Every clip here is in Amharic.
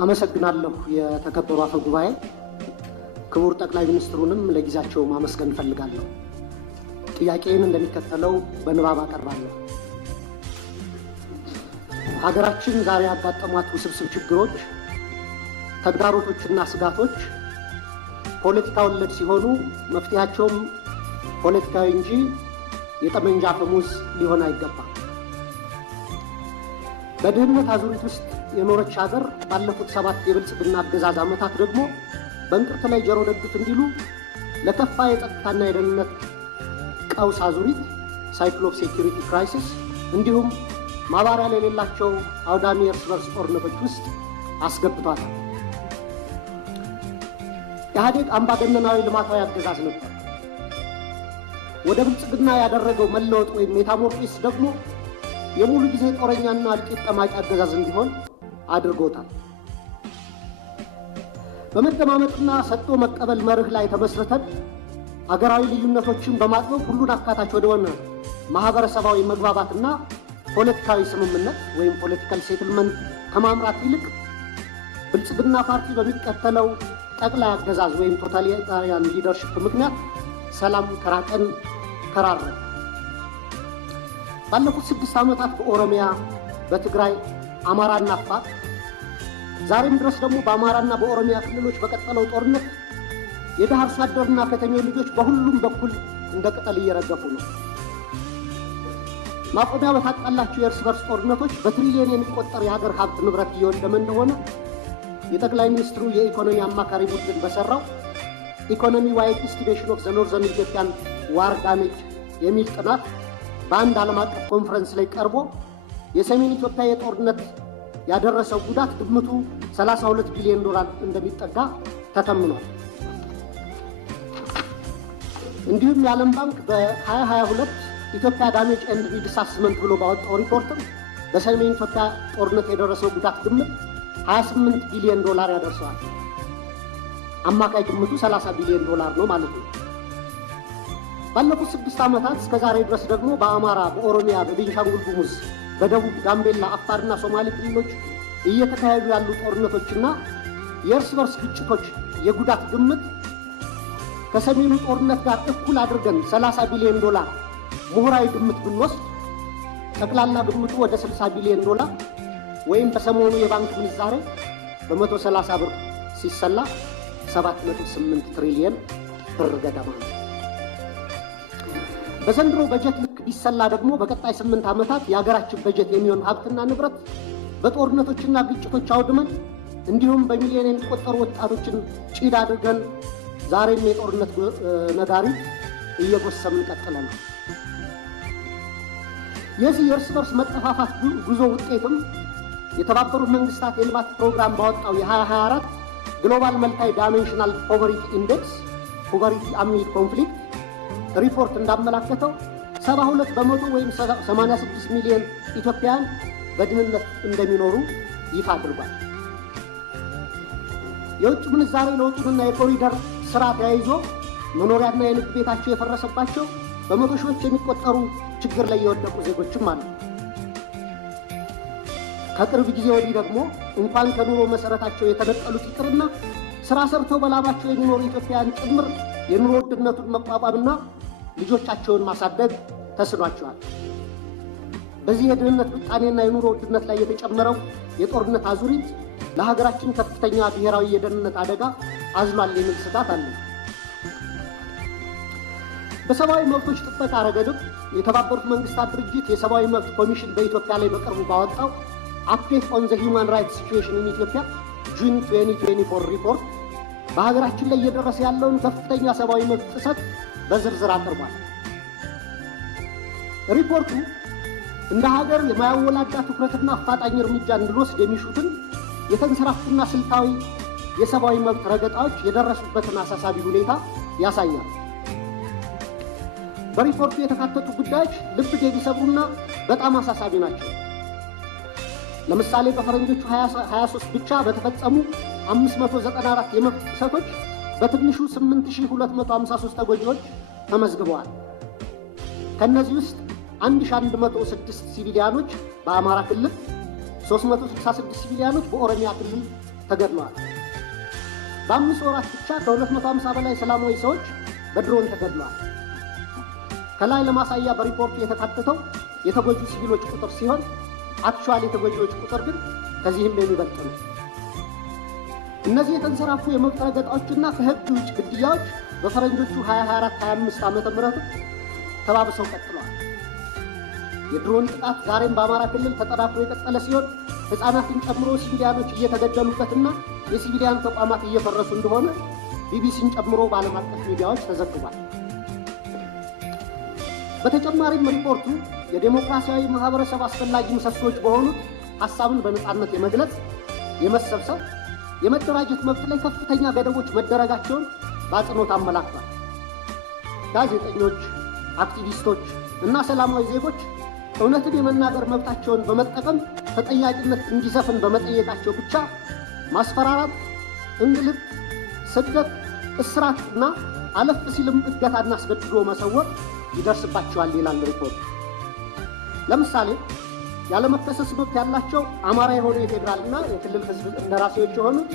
አመሰግናለሁ። የተከበሩ አፈ ጉባኤ፣ ክቡር ጠቅላይ ሚኒስትሩንም ለጊዜያቸው ማመስገን ፈልጋለሁ። ጥያቄን እንደሚከተለው በንባብ አቀርባለሁ። ሀገራችን ዛሬ ያጋጠሟት ውስብስብ ችግሮች፣ ተግዳሮቶችና ስጋቶች ፖለቲካ ወለድ ሲሆኑ መፍትሄያቸውም ፖለቲካዊ እንጂ የጠመንጃ አፈሙዝ ሊሆን አይገባም። በድህነት አዙሪት ውስጥ የኖረች ሀገር ባለፉት 7 የብልጽግና አገዛዝ ዓመታት ደግሞ በእንቅርት ላይ ጆሮ ደግፍ እንዲሉ ለከፋ የጸጥታና የደህንነት ቀውስ አዙሪት ሳይክል ኦፍ ሴኩሪቲ ክራይሲስ እንዲሁም ማባሪያ የሌላቸው አውዳሚ የእርስ በርስ ጦርነቶች ውስጥ አስገብቷታል። ኢህአዴግ አምባገነናዊ ልማታዊ አገዛዝ ነበር። ወደ ብልጽግና ያደረገው መለወጥ ወይም ሜታሞርፊስ ደግሞ የሙሉ ጊዜ ጦረኛና እልቂት ጠማቂ አገዛዝ እንዲሆን አድርጎታል። በመደማመጥና ሰጥቶ መቀበል መርህ ላይ ተመስርተን አገራዊ ልዩነቶችን በማጥበብ ሁሉን አካታች ወደሆነ ማህበረሰባዊ መግባባትና ፖለቲካዊ ስምምነት ወይም ፖለቲካል ሴትልመንት ከማምራት ይልቅ ብልጽግና ፓርቲ በሚከተለው ጠቅላይ አገዛዝ ወይም ቶታሊታሪያን ሊደርሽፕ ምክንያት ሰላም ከራቀን ከራረ። ባለፉት 6 ዓመታት በኦሮሚያ፣ በትግራይ፣ አማራና አፋር ዛሬም ድረስ ደግሞ በአማራና በኦሮሚያ ክልሎች በቀጠለው ጦርነት የድሃ አርሶ አደርና ከተሜው ልጆች በሁሉም በኩል እንደ ቅጠል እየረገፉ ነው። ማቆሚያ በታጣላቸው የእርስ በርስ ጦርነቶች በትሪሊየን የሚቆጠር የሀገር ሀብት ንብረት እየወደመ እንደሆነ የጠቅላይ ሚኒስትሩ የኢኮኖሚ አማካሪ ቡድን በሰራው ኢኮኖሚ ዋይድ ኢስቲሜሽን ኦፍ ዘ ኖርዘርን ኢትዮጵያን ዋር ዳሜጅ የሚል ጥናት በአንድ ዓለም አቀፍ ኮንፈረንስ ላይ ቀርቦ የሰሜን ኢትዮጵያ የጦርነት ያደረሰው ጉዳት ግምቱ 32 ቢሊዮን ዶላር እንደሚጠጋ ተተምኗል። እንዲሁም የዓለም ባንክ በ2022 ኢትዮጵያ ዳሜጅ ኤንድ ኒድስ አሰስመንት ብሎ ባወጣው ሪፖርትም በሰሜን ኢትዮጵያ ጦርነት የደረሰው ጉዳት ግምት 28 ቢሊዮን ዶላር ያደርሰዋል። አማካይ ግምቱ 30 ቢሊዮን ዶላር ነው ማለት ነው። ባለፉት 6 ዓመታት እስከ ዛሬ ድረስ ደግሞ በአማራ፣ በኦሮሚያ፣ በቤንሻንጉል ጉሙዝ፣ በደቡብ ጋምቤላ፣ አፋርና ሶማሌ ክልሎች እየተካሄዱ ያሉ ጦርነቶችና የእርስ በርስ ግጭቶች የጉዳት ግምት ከሰሜኑ ጦርነት ጋር እኩል አድርገን 30 ቢሊዮን ዶላር ምሁራዊ ግምት ብንወስድ ጠቅላላ ግምቱ ወደ 60 ቢሊዮን ዶላር ወይም በሰሞኑ የባንክ ምንዛሬ በ130 ብር ሲሰላ 7.8 ትሪሊየን ብር ገደማ ነው። በዘንድሮ በጀት ልክ ቢሰላ ደግሞ በቀጣይ 8 ዓመታት የሀገራችን በጀት የሚሆን ሀብትና ንብረት በጦርነቶችና ግጭቶች አውድመን እንዲሁም በሚሊዮን የሚቆጠሩ ወጣቶችን ጭድ አድርገን ዛሬም የጦርነት ነጋሪት እየጎሰምን ቀጥለናል። የዚህ የእርስ በርስ መጠፋፋት ጉዞ ውጤትም የተባበሩት መንግስታት የልማት ፕሮግራም ባወጣው የ2024 ግሎባል መልታይ ዳይሜንሽናል ፖቨርቲ ኢንዴክስ ፖቨርቲ አሚድ ኮንፍሊክት ሪፖርት እንዳመላከተው 72 በመቶ ወይም 86 ሚሊዮን ኢትዮጵያውያን በድህነት እንደሚኖሩ ይፋ አድርጓል። የውጭ ምንዛሬ ለውጡንና የኮሪደር ስራ ተያይዞ መኖሪያና የንግድ ቤታቸው የፈረሰባቸው በመቶ ሺዎች የሚቆጠሩ ችግር ላይ የወደቁ ዜጎችም አሉ። ከቅርብ ጊዜ ወዲህ ደግሞ እንኳን ከኑሮ መሰረታቸው የተነቀሉት ይቅርና ስራ ሰርተው በላባቸው የሚኖሩ ኢትዮጵያውያን ጭምር የኑሮ ውድነቱን መቋቋምና ልጆቻቸውን ማሳደግ ተስኗቸዋል። በዚህ የድህነት ብጣኔና የኑሮ ውድነት ላይ የተጨመረው የጦርነት አዙሪት ለሀገራችን ከፍተኛ ብሔራዊ የደህንነት አደጋ አዝሏል የሚል ስጋት አለ። በሰብአዊ መብቶች ጥበቃ ረገድም የተባበሩት መንግስታት ድርጅት የሰብአዊ መብት ኮሚሽን በኢትዮጵያ ላይ በቅርቡ ባወጣው አፕዴት ኦን ዘ ሂውማን ራይትስ ሲቹዌሽን ኢን ኢትዮጵያ ጁን 2024 ሪፖርት በሀገራችን ላይ እየደረሰ ያለውን ከፍተኛ ሰብአዊ መብት ጥሰት በዝርዝር አቅርቧል። ሪፖርቱ እንደ ሀገር የማያወላዳ ትኩረትና አፋጣኝ እርምጃ እንድንወስድ የሚሹትን የተንሰራፉና ስልታዊ የሰብአዊ መብት ረገጣዎች የደረሱበትን አሳሳቢ ሁኔታ ያሳያል። በሪፖርቱ የተካተቱ ጉዳዮች ልብ የሚሰብሩና በጣም አሳሳቢ ናቸው። ለምሳሌ በፈረንጆቹ 23 ብቻ በተፈጸሙ 594 የመብት ጥሰቶች በትንሹ 8253 ተጎጂዎች ተመዝግበዋል። ከነዚህ ውስጥ 1106 ሲቪሊያኖች በአማራ ክልል፣ 366 ሲቪሊያኖች በኦሮሚያ ክልል ተገድለዋል። በ5 ወራት ብቻ ከ250 በላይ ሰላማዊ ሰዎች በድሮን ተገድለዋል። ከላይ ለማሳያ በሪፖርቱ የተካተተው የተጎጁ ሲቪሎች ቁጥር ሲሆን አክቹዋሊ የተጎጂዎች ቁጥር ግን ከዚህም የሚበልጥ ነው። እነዚህ የተንሰራፉ የመብት ረገጣዎችና ከህግ ውጭ ግድያዎች በፈረንጆቹ 2024-25 ዓመተ ምህረት ተባብሰው ቀጥለዋል። የድሮን ጥቃት ዛሬም በአማራ ክልል ተጠናክሮ የቀጠለ ሲሆን ህፃናትን ጨምሮ ሲቪሊያኖች እየተገደሉበትና የሲቪሊያን ተቋማት እየፈረሱ እንደሆነ ቢቢሲን ጨምሮ በዓለም አቀፍ ሚዲያዎች ተዘግቧል። በተጨማሪም ሪፖርቱ የዴሞክራሲያዊ ማህበረሰብ አስፈላጊ ምሰሶች በሆኑት ሐሳብን በነጻነት የመግለጽ፣ የመሰብሰብ፣ የመደራጀት መብት ላይ ከፍተኛ ገደቦች መደረጋቸውን በአጽንኦት አመላክቷል። ጋዜጠኞች፣ አክቲቪስቶች እና ሰላማዊ ዜጎች እውነትን የመናገር መብታቸውን በመጠቀም ተጠያቂነት እንዲሰፍን በመጠየቃቸው ብቻ ማስፈራራት፣ እንግልት፣ ስደት፣ እስራትና አለፍ ሲልም እገታና አስገድዶ መሰወር ይደርስባቸዋል ይላል ሪፖርት። ለምሳሌ ያለመከሰስ መብት ያላቸው አማራ የሆኑ የፌዴራልና የክልል ህዝብ እንደራሴዎች የሆኑት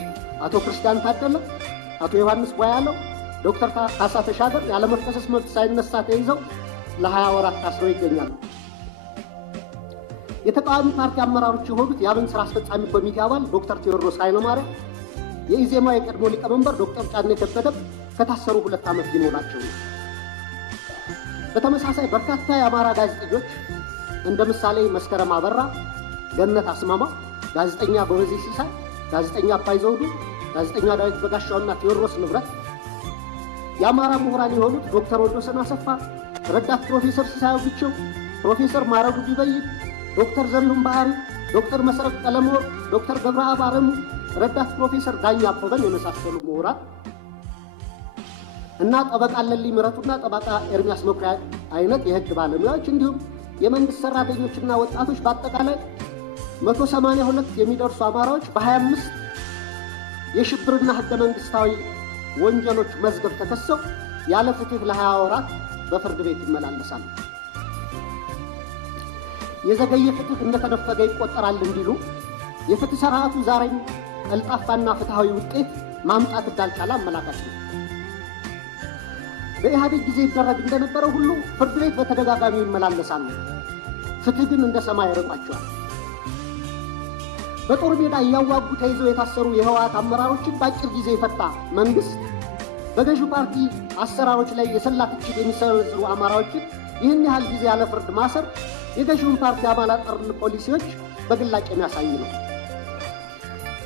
አቶ ክርስቲያን ታደለ፣ አቶ ዮሐንስ ቧያለው፣ ዶክተር ካሳ ተሻገር ያለመከሰስ መብት ሳይነሳ ተይዘው ለ20 ወራት ታስረው ይገኛሉ። የተቃዋሚ ፓርቲ አመራሮች የሆኑት የአብን ስራ አስፈጻሚ ኮሚቴ አባል ዶክተር ቴዎድሮስ ኃይለማርያም፣ የኢዜማ የቀድሞ ሊቀመንበር ዶክተር ጫኔ ከበደ ከታሰሩ 2 ዓመት ሊሞላቸው ነው። በተመሳሳይ በርካታ የአማራ ጋዜጠኞች እንደ ምሳሌ መስከረም አበራ፣ ገነት አስማማ፣ ጋዜጠኛ ጎበዜ ሲሳይ፣ ጋዜጠኛ አባይ ዘውዱ፣ ጋዜጠኛ ዳዊት በጋሻውና ቴዎድሮስ ንብረት፣ የአማራ ምሁራን የሆኑት ዶክተር ወንዶሰን አሰፋ፣ ረዳት ፕሮፌሰር ሲሳዩ ብቸው፣ ፕሮፌሰር ማረጉ ቢበይድ፣ ዶክተር ዘሪሁን ባህሪ፣ ዶክተር መሰረት ቀለመወርቅ፣ ዶክተር ገብረአብ አረሙ፣ ረዳት ፕሮፌሰር ዳኛ አበበን የመሳሰሉ ምሁራን እና ጠበቃ ለሊ ምረቱና ጠበቃ ኤርሚያስ መኩሪያ አይነት የህግ ባለሙያዎች እንዲሁም የመንግስት ሰራተኞችና ወጣቶች በአጠቃላይ 182 የሚደርሱ አማራዎች በ25 የሽብርና ህገ መንግስታዊ ወንጀሎች መዝገብ ተከሰው ያለ ፍትህ ለ20 ወራት በፍርድ ቤት ይመላለሳሉ። የዘገየ ፍትህ እንደተነፈገ ይቆጠራል እንዲሉ የፍትህ ስርዓቱ ዛሬም ቀልጣፋና ፍትሃዊ ውጤት ማምጣት እንዳልቻለ አመላካች ነው። በኢህአዴግ ጊዜ ይደረግ እንደነበረው ሁሉ ፍርድ ቤት በተደጋጋሚ ይመላለሳሉ። ፍትህ ግን እንደ ሰማይ ርቋቸዋል። በጦር ሜዳ እያዋጉ ተይዘው የታሰሩ የህወሓት አመራሮችን በአጭር ጊዜ የፈታ መንግስት በገዢው ፓርቲ አሰራሮች ላይ የሰላ ትችት የሚሰነዝሩ አማራዎችን ይህን ያህል ጊዜ ያለ ፍርድ ማሰር የገዢውን ፓርቲ አባላት ጠርን ፖሊሲዎች በግላጭ የሚያሳይ ነው።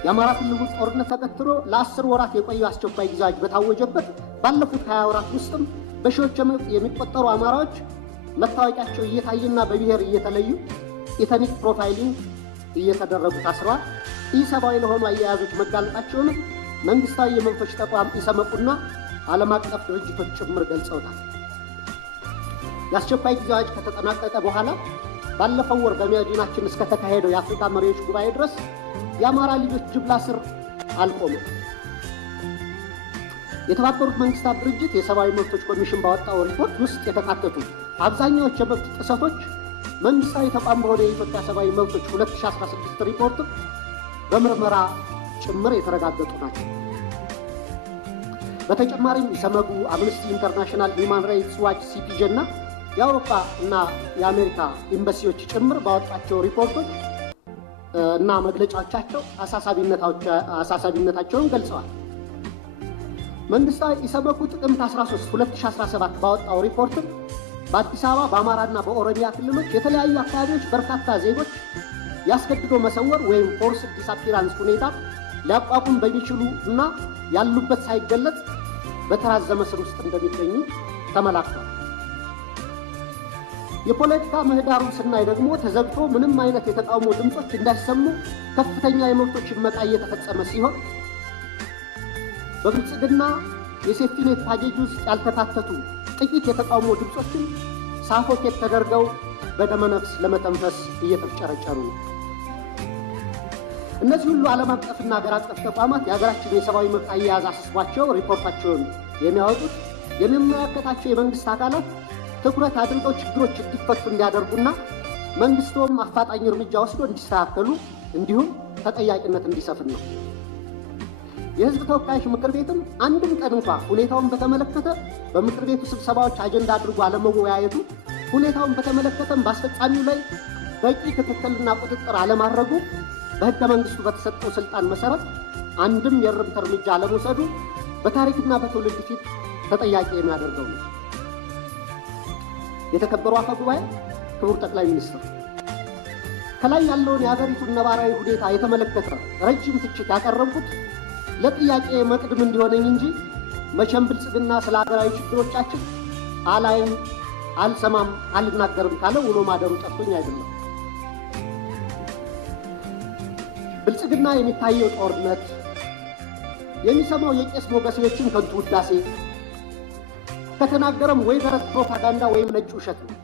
የአማራ ክልሉ ጦርነት ተከትሎ ለ10 ወራት የቆየ አስቸኳይ ጊዜ አዋጅ በታወጀበት ባለፉት 20 ወራት ውስጥም በሺዎች የሚቆጠሩ አማራዎች መታወቂያቸው እየታየና በብሔር እየተለዩ ኢተኒክ ፕሮፋይሊንግ እየተደረጉ ታስረዋል። ኢሰብአዊ ለሆኑ አያያዞች መጋለጣቸውንም መንግስታዊ የመብቶች ተቋም ኢሰመቁና ዓለም አቀፍ ድርጅቶች ጭምር ገልጸውታል። የአስቸኳይ ጊዜ አዋጅ ከተጠናቀቀ በኋላ ባለፈው ወር በመዲናችን እስከተካሄደው የአፍሪካ መሪዎች ጉባኤ ድረስ የአማራ ልጆች ጅምላ እስር አልቆመም። የተባበሩት መንግስታት ድርጅት የሰብአዊ መብቶች ኮሚሽን ባወጣው ሪፖርት ውስጥ የተካተቱ አብዛኛዎቹ የመብት ጥሰቶች መንግስታዊ ተቋም በሆነ የኢትዮጵያ ሰብአዊ መብቶች 2016 ሪፖርት በምርመራ ጭምር የተረጋገጡ ናቸው። በተጨማሪም ኢሰመጉ፣ አምነስቲ ኢንተርናሽናል፣ ሂውማን ራይትስ ዋች፣ ሲፒጄ እና የአውሮፓ እና የአሜሪካ ኤምባሲዎች ጭምር ባወጣቸው ሪፖርቶች እና መግለጫዎቻቸው አሳሳቢነታቸውን ገልጸዋል። መንግስታዊ ኢሰመጉ ጥቅምት 13 2017 ባወጣው ሪፖርትም በአዲስ አበባ በአማራና በኦሮሚያ ክልሎች የተለያዩ አካባቢዎች በርካታ ዜጎች ያስገድዶ መሰወር ወይም ፎርስድ ዲስአፒራንስ ሁኔታ ሊያቋቁም በሚችሉ እና ያሉበት ሳይገለጽ በተራዘመ እስር ውስጥ እንደሚገኙ ተመላክቷል። የፖለቲካ ምህዳሩን ስናይ ደግሞ ተዘግቶ ምንም አይነት የተቃውሞ ድምጾች እንዳይሰሙ ከፍተኛ የመብቶች መቃ እየተፈጸመ ሲሆን በብልጽግና የሴፍቲኔት ፓኬጅ ውስጥ ያልተካተቱ ጥቂት የተቃውሞ ድምጾችን ሳፎኬት ተደርገው በደመነፍስ ለመተንፈስ እየተፍጨረጨሩ ነው። እነዚህ ሁሉ ዓለም አቀፍና ሀገር አቀፍ ተቋማት የሀገራችን የሰብአዊ መብት አያያዝ አስስቧቸው ሪፖርታቸውን የሚያወጡት የሚመለከታቸው የመንግስት አካላት ትኩረት አድርገው ችግሮች እንዲፈቱ እንዲያደርጉና መንግስቶም አፋጣኝ እርምጃ ወስዶ እንዲስተካከሉ እንዲሁም ተጠያቂነት እንዲሰፍን ነው። የህዝብ ተወካዮች ምክር ቤትም አንድም ቀን እንኳን ሁኔታውን በተመለከተ በምክር ቤቱ ስብሰባዎች አጀንዳ አድርጎ አለመወያየቱ፣ ሁኔታውን በተመለከተም በአስፈጻሚው ላይ በቂ ክትትልና ቁጥጥር አለማድረጉ፣ በህገ መንግስቱ በተሰጠው ስልጣን መሰረት አንድም የእርምት እርምጃ አለመውሰዱ በታሪክና በትውልድ ፊት ተጠያቂ የሚያደርገው ነው። የተከበሩ አፈ ጉባኤ፣ ክቡር ጠቅላይ ሚኒስትር፣ ከላይ ያለውን የሀገሪቱን ነባራዊ ሁኔታ የተመለከተ ረጅም ትችት ያቀረብኩት ለጥያቄ መቅድም እንዲሆነኝ እንጂ መቼም ብልጽግና ስለ ሀገራዊ ችግሮቻችን አላይም፣ አልሰማም፣ አልናገርም ካለ ውሎ ማደሩ ጠፍቶኝ አይደለም። ብልጽግና የሚታየው ጦርነት፣ የሚሰማው የቄስ ሞገሴዎችን ከንቱ ውዳሴ፣ ከተናገረም ወይ ደረት ፕሮፓጋንዳ ወይም ነጭ ውሸት ነው።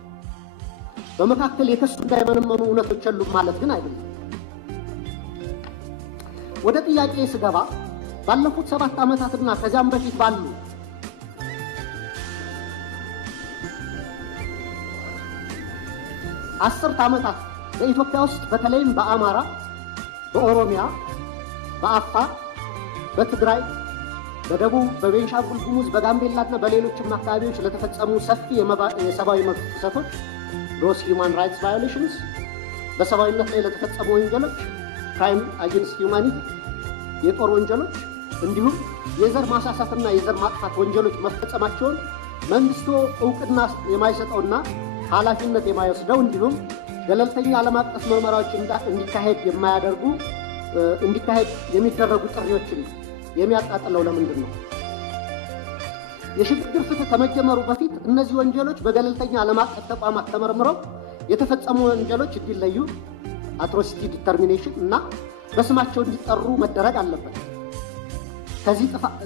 በመካከል የከሱና የመነመኑ እውነቶች የሉም ማለት ግን አይደለም። ወደ ጥያቄ ስገባ ባለፉት 7 ዓመታትና ከዚያም በፊት ባሉ አስርት ዓመታት በኢትዮጵያ ውስጥ በተለይም በአማራ፣ በኦሮሚያ፣ በአፋር፣ በትግራይ፣ በደቡብ፣ በቤንሻንጉል ጉሙዝ፣ በጋምቤላና በሌሎችም አካባቢዎች ለተፈጸሙ ሰፊ የሰብአዊ መብት ጥሰቶች ግሮስ ሂውማን ራይትስ ቫዮሌሽንስ፣ በሰብአዊነት ላይ ለተፈጸሙ ወንጀሎች ክራይም አጌንስት ሂውማኒቲ፣ የጦር ወንጀሎች እንዲሁም የዘር ማሳሳትና የዘር ማጥፋት ወንጀሎች መፈጸማቸውን መንግስቱ እውቅና የማይሰጠውና ኃላፊነት የማይወስደው እንዲሁም ገለልተኛ ዓለም አቀፍ ምርመራዎች እንዲካሄድ የሚደረጉ ጥሪዎችን የሚያጣጥለው ለምንድን ነው? የሽግግር ፍትህ ከመጀመሩ በፊት እነዚህ ወንጀሎች በገለልተኛ ዓለም አቀፍ ተቋማት ተመርምረው የተፈጸሙ ወንጀሎች እንዲለዩ አትሮሲቲ ዲተርሚኔሽን እና በስማቸው እንዲጠሩ መደረግ አለበት።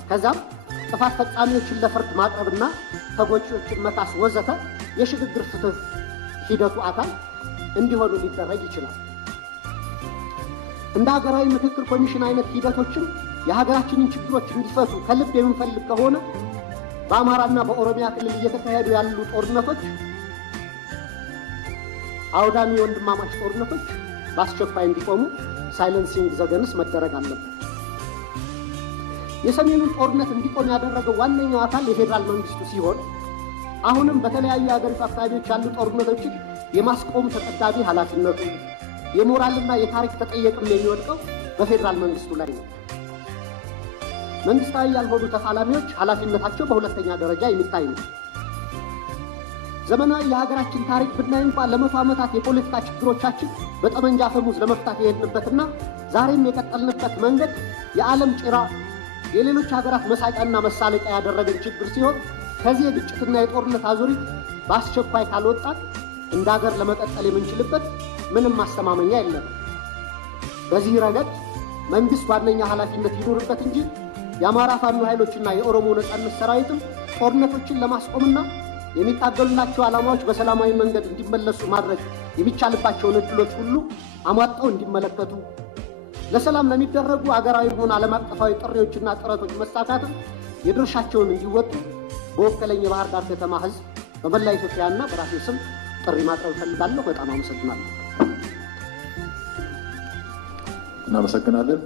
ከዛም ጥፋት ፈጻሚዎችን ለፍርድ ማቅረብና ተጎጂዎችን መካስ ወዘተ የሽግግር ፍትህ ሂደቱ አካል እንዲሆኑ ሊደረግ ይችላል። እንደ ሀገራዊ ምክክር ኮሚሽን አይነት ሂደቶችን የሀገራችንን ችግሮች እንዲፈቱ ከልብ የምንፈልግ ከሆነ በአማራና በኦሮሚያ ክልል እየተካሄዱ ያሉ ጦርነቶች፣ አውዳሚ ወንድማማች ጦርነቶች በአስቸኳይ እንዲቆሙ ሳይለንሲንግ ዘገንስ መደረግ አለበት። የሰሜኑን ጦርነት እንዲቆም ያደረገው ዋነኛው አካል የፌዴራል መንግስቱ ሲሆን አሁንም በተለያዩ የሀገሪቱ አካባቢዎች ያሉ ጦርነቶችን የማስቆም ተቀዳሚ ኃላፊነቱ የሞራልና የታሪክ ተጠየቅም የሚወድቀው በፌዴራል መንግስቱ ላይ ነው። መንግስታዊ ያልሆኑ ተፋላሚዎች ኃላፊነታቸው በሁለተኛ ደረጃ የሚታይ ነው። ዘመናዊ የሀገራችን ታሪክ ብናይ እንኳን ለ100 ዓመታት የፖለቲካ ችግሮቻችን በጠመንጃ አፈሙዝ ለመፍታት የሄድንበትና ዛሬም የቀጠልንበት መንገድ የዓለም ጭራ የሌሎች ሀገራት መሳቂያና መሳለቂያ ያደረገን ችግር ሲሆን ከዚህ የግጭትና የጦርነት አዙሪት በአስቸኳይ ካልወጣን እንደ ሀገር ለመቀጠል የምንችልበት ምንም ማስተማመኛ የለም። በዚህ ረገድ መንግስት ዋነኛ ኃላፊነት ይኖርበት እንጂ የአማራ ፋኖ ኃይሎችና የኦሮሞ ነጻነት ሰራዊትም ጦርነቶችን ለማስቆምና የሚታገሉላቸው ዓላማዎች በሰላማዊ መንገድ እንዲመለሱ ማድረግ የሚቻልባቸውን ዕድሎች ሁሉ አሟጠው እንዲመለከቱ፣ ለሰላም ለሚደረጉ አገራዊ ሆነ ዓለም አቀፋዊ ጥሪዎችና ጥረቶች መሳካትም የድርሻቸውን እንዲወጡ በወከለኝ የባህር ዳር ከተማ ህዝብ በመላ ኢትዮጵያና በራሴ ስም ጥሪ ማቅረብ እፈልጋለሁ። በጣም አመሰግናለሁ። እናመሰግናለን።